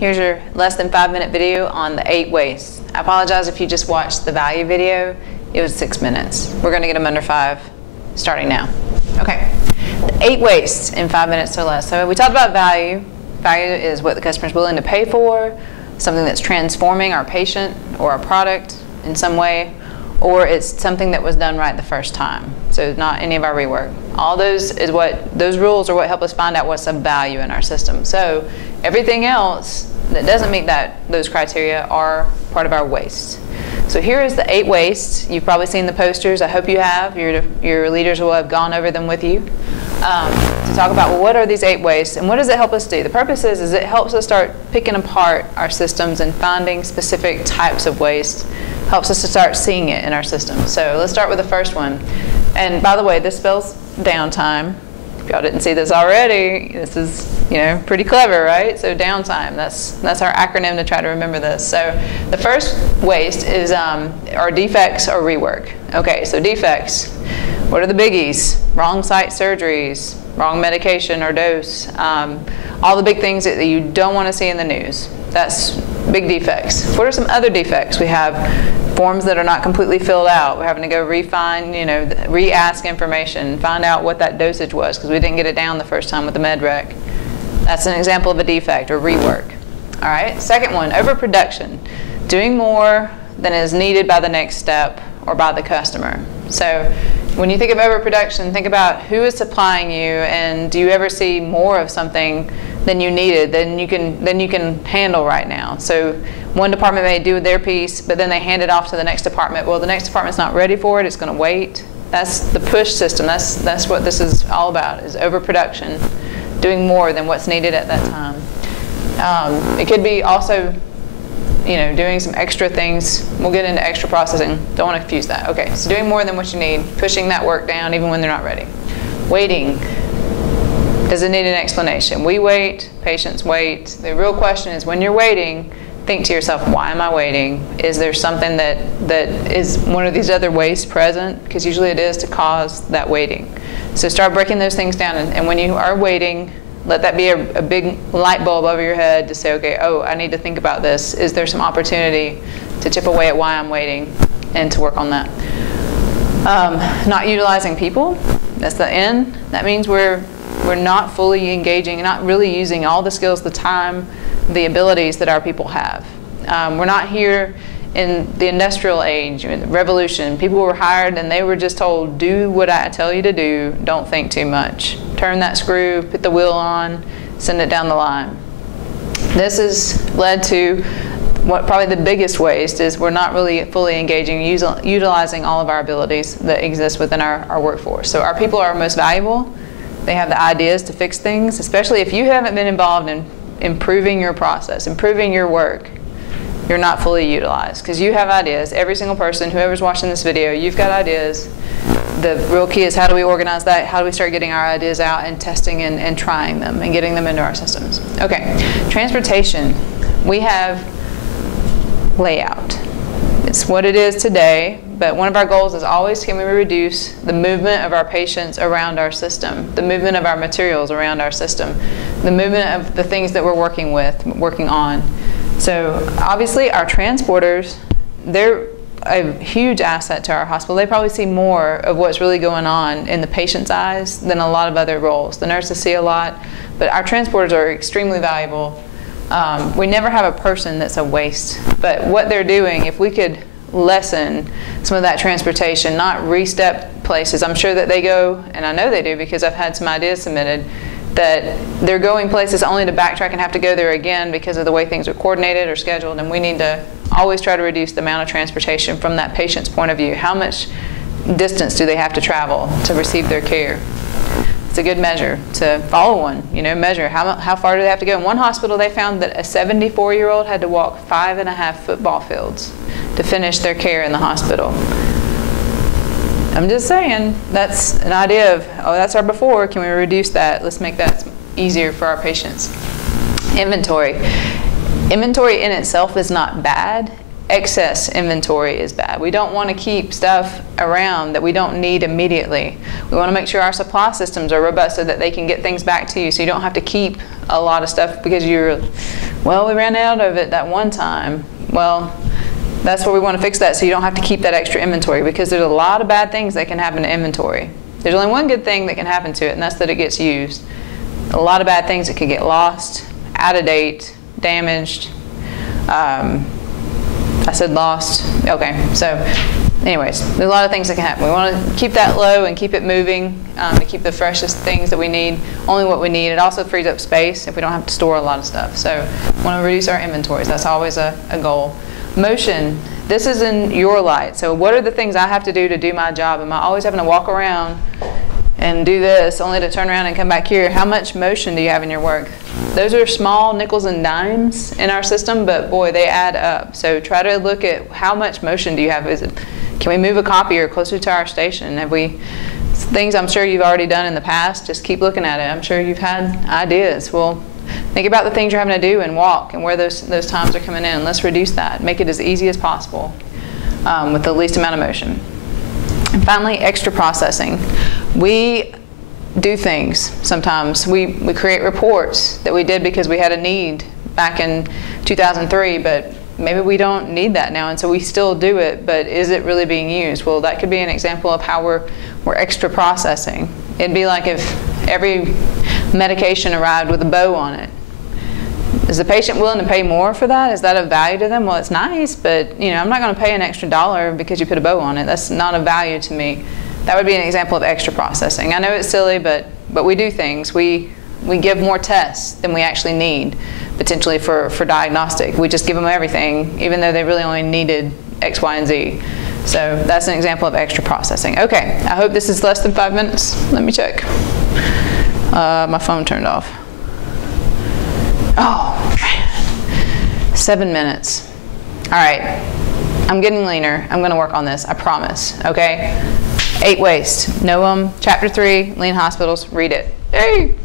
Here's your less than 5-minute video on the 8 wastes. I apologize if you just watched the value video. It was 6 minutes. We're going to get them under 5 starting now. Okay, the 8 wastes in 5 minutes or less. So we talked about value. Value is what the customer is willing to pay for, something that's transforming our patient or our product in some way, or it's something that was done right the first time. So not any of our rework. All those rules are what help us find out what's of value in our system. So everything else that doesn't meet those criteria are part of our waste. So here is the 8 wastes. You've probably seen the posters. I hope you have. Your leaders will have gone over them with you to talk about, well, what are these 8 wastes and what does it help us do? The purpose is it helps us start picking apart our systems and finding specific types of waste. Helps us to start seeing it in our system. So let's start with the first one. And by the way, this spells downtime. If y'all didn't see this already, this is pretty clever, right? So downtime, that's our acronym to try to remember this. So the first waste is our defects or rework. Okay, so defects, what are the biggies? Wrong site surgeries, wrong medication or dose, all the big things that you don't want to see in the news. That's big defects. What are some other defects? We have forms that are not completely filled out. We're having to go re-ask information, find out what that dosage was because we didn't get it down the first time with the med rec. That's an example of a defect or rework. All right, second one, overproduction. Doing more than is needed by the next step or by the customer. So when you think of overproduction, think about who is supplying you, and do you ever see more of something than you needed, than you can handle right now. So one department may do their piece, but then they hand it off to the next department. Well, the next department's not ready for it, it's going to wait. That's the push system. That's what this is all about, is overproduction, doing more than what's needed at that time. It could be also doing some extra things. We'll get into extra processing. Don't want to confuse that. Okay, so doing more than what you need, pushing that work down even when they're not ready. Waiting. Does it need an explanation? We wait, patients wait. The real question is, when you're waiting, think to yourself, why am I waiting? Is there something that is one of these other wastes present? Because usually it is to cause that waiting. So start breaking those things down, and when you are waiting, let that be a big light bulb over your head to say, okay, oh, I need to think about this. Is there some opportunity to chip away at why I'm waiting and to work on that? Not utilizing people, that's the N. That means we're not fully engaging, not really using all the skills, the time, the abilities that our people have. We're not here in the industrial age, the revolution. People were hired and they were just told, do what I tell you to do, don't think too much. Turn that screw, put the wheel on, send it down the line. This has led to what probably the biggest waste is we're not really fully engaging, utilizing all of our abilities that exist within our workforce. So our people are our most valuable. They have the ideas to fix things, especially if you haven't been involved in improving your process, improving your work. You're not fully utilized because you have ideas. Every single person, whoever's watching this video, you've got ideas. The real key is how do we organize that? How do we start getting our ideas out and testing and trying them and getting them into our systems? Okay, transportation. We have layout. It's what it is today, but one of our goals is always, can we reduce the movement of our patients around our system, the movement of our materials around our system, the movement of the things that we're working on. So obviously our transporters, they're a huge asset to our hospital. They probably see more of what's really going on in the patient's eyes than a lot of other roles. The nurses see a lot, but our transporters are extremely valuable. We never have a person that's a waste, but what they're doing, if we could lessen some of that transportation, not re-step places. I'm sure that they go, and I know they do because I've had some ideas submitted, that they're going places only to backtrack and have to go there again because of the way things are coordinated or scheduled, and we need to always try to reduce the amount of transportation from that patient's point of view. How much distance do they have to travel to receive their care? It's a good measure to follow one, measure how far do they have to go. In one hospital, they found that a 74-year-old had to walk 5.5 football fields to finish their care in the hospital. I'm just saying, that's an idea of, oh, that's our before, can we reduce that? Let's make that easier for our patients. Inventory. Inventory in itself is not bad. Excess inventory is bad. We don't want to keep stuff around that we don't need immediately. We want to make sure our supply systems are robust so that they can get things back to you, so you don't have to keep a lot of stuff because you're Well, we ran out of it that one time. Well, that's where we want to fix that so you don't have to keep that extra inventory, because there's a lot of bad things that can happen to inventory. There's only one good thing that can happen to it, and that's that it gets used. A lot of bad things that could get lost, out of date, damaged. I said lost. Okay, so anyways, there's a lot of things that can happen. We want to keep that low and keep it moving, to keep the freshest things that we need, only what we need. It also frees up space if we don't have to store a lot of stuff. So we want to reduce our inventories. That's always a goal. Motion. This is in your light. So what are the things I have to do my job? Am I always having to walk around and do this only to turn around and come back here? How much motion do you have in your work? Those are small nickels and dimes in our system, but boy, they add up. So try to look at how much motion do you have. Can we move a copier closer to our station? Have we, things I'm sure you've already done in the past, just keep looking at it. I'm sure you've had ideas. Well, think about the things you're having to do and walk and where those times are coming in. Let's reduce that. Make it as easy as possible with the least amount of motion. And finally, extra processing. We do things sometimes. We create reports that we did because we had a need back in 2003, but maybe we don't need that now, and so we still do it, but is it really being used? Well, that could be an example of how we're extra processing. It'd be like if every medication arrived with a bow on it. Is the patient willing to pay more for that? Is that of value to them? Well, it's nice, but I'm not going to pay an extra $1 because you put a bow on it. That's not of value to me. That would be an example of extra processing. I know it's silly, but we do things. We give more tests than we actually need, potentially for diagnostic. We just give them everything, even though they really only needed X, Y, and Z. So that's an example of extra processing. Okay, I hope this is less than 5 minutes. Let me check. My phone turned off. Oh, man. 7 minutes. All right, I'm getting leaner. I'm gonna work on this, I promise, okay? 8 waste. Know them. Chapter 3, Lean Hospitals, read it. Hey!